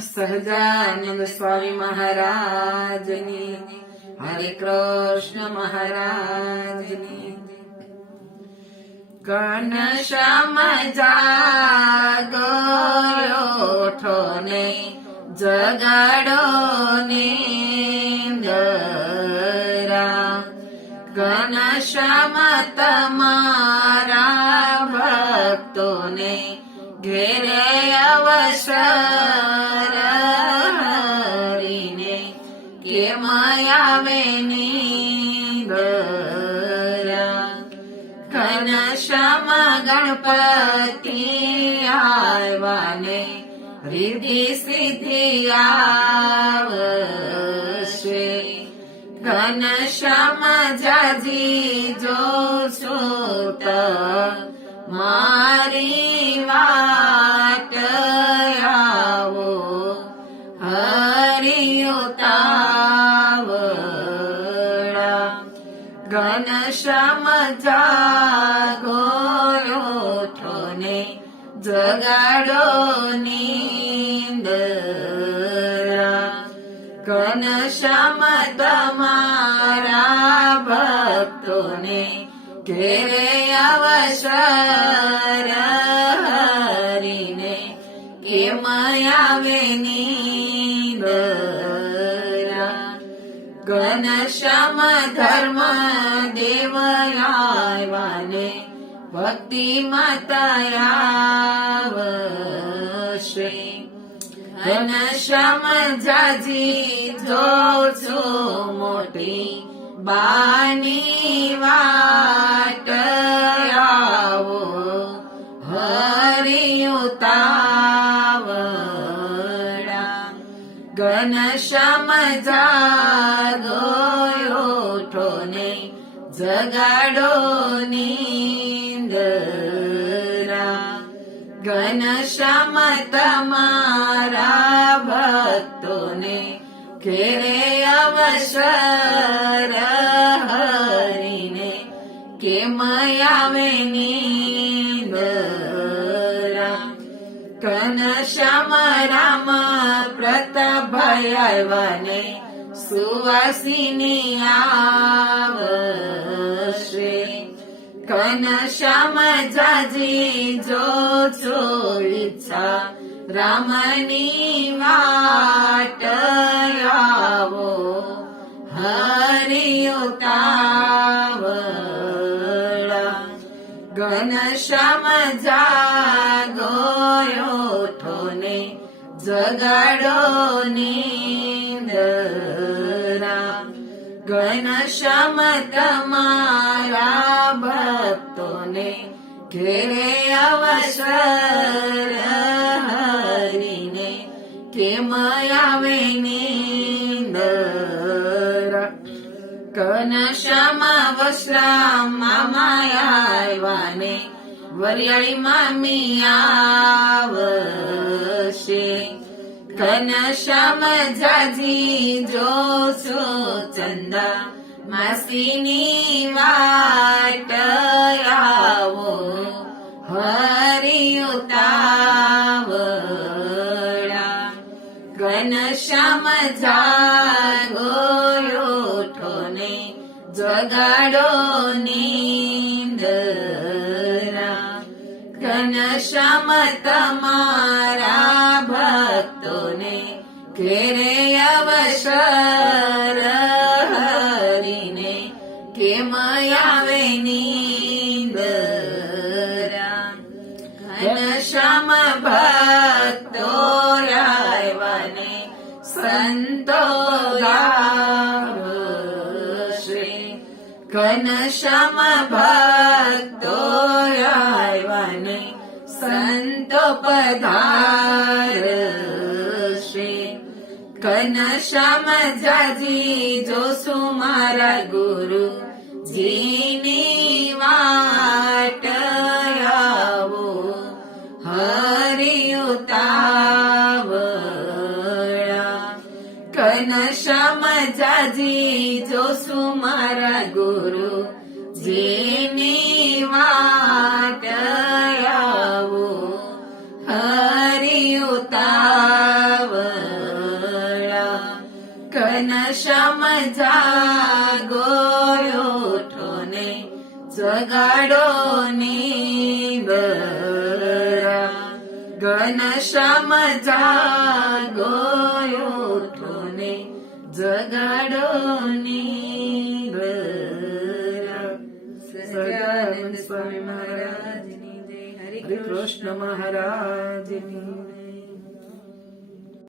સહજાનંદ સ્વામી મહારાજની હરે કૃષ્ણ મહારાજની ઘનશ્યામ જાગયો ને જગાડો ને ઘનશ્યામ તમારા ભક્તોને ઘેરે અવસર હરીને કેમ આવે નીંદરા ઘનશ્યામ ગણપતિ આવ્યાને રિધિ સિદ્ધિ આવશે. ઘનશ્યામ જાજી હરિયુતાવળા ઘનશ્યામ જાગો ને જગાડો નીંદરા. ઘનશ્યામ તમારા ભક્તોને ઘેરે અવસર હરીને. કેમ આવે ઘનશ્યામ ધર્મ દેવ આવ્યાને ભક્તિ માતા આવશે ઘનશ્યામ જાજી જો છો મોટી બાની વાટ આવો હરિયુતાવળા ઘનશ્યામ જાગો જગાડો નીંદરા. ઘનશ્યામ તમારા ભક્તોને ઘેરે અવસર હરીને કેમ આવે નીંદરા. ઘનશ્યામ રામ પ્રત ભયાવાને સુવાસિની આવશે ઘનશ્યામ જાજી જો છો ઈચ્છા રામની વાટ આવો હરિયુતાવળા ઘનશ્યામ જાગો ને ઘનશ્યામ તમારા ભક્તોને ઘેરે અવસર હરીને કેમ આવે નીંદરા? ઘનશ્યામ વસરામ માયાવાને વરિયાળી મામી ઘનશ્યામ જાજી જોશો ચંદા માસીની વાટ આવો હરિયુતાવળા ઘનશ્યામ જાગો ને જગાડો નીંદરા. ઘનશ્યામ તમારા ઘેરે અવસર હરીને? કેમ આવે નીંદ? ઘન શ્યામ ભક્તો રાયવાને સંતો ઘન શ્યામ ભક્તો રાયવાને સંતો પધારશે ઘનશ્યામ જાજી જોશુ મારા ગુરુ. જીની વાટ આવો હરિયો ઘન શ્યામ જાજી જોશું મારા ગુરુ. જેની ઘનશ્યામ જાગો ઓઠોને જગાડો નીબરા ઘનશ્યામ જાગો ઓઠોને જગાડો નીબરા સદાનંદ સ્વામી મહારાજની જય હરે હરે કૃષ્ણ મહારાજની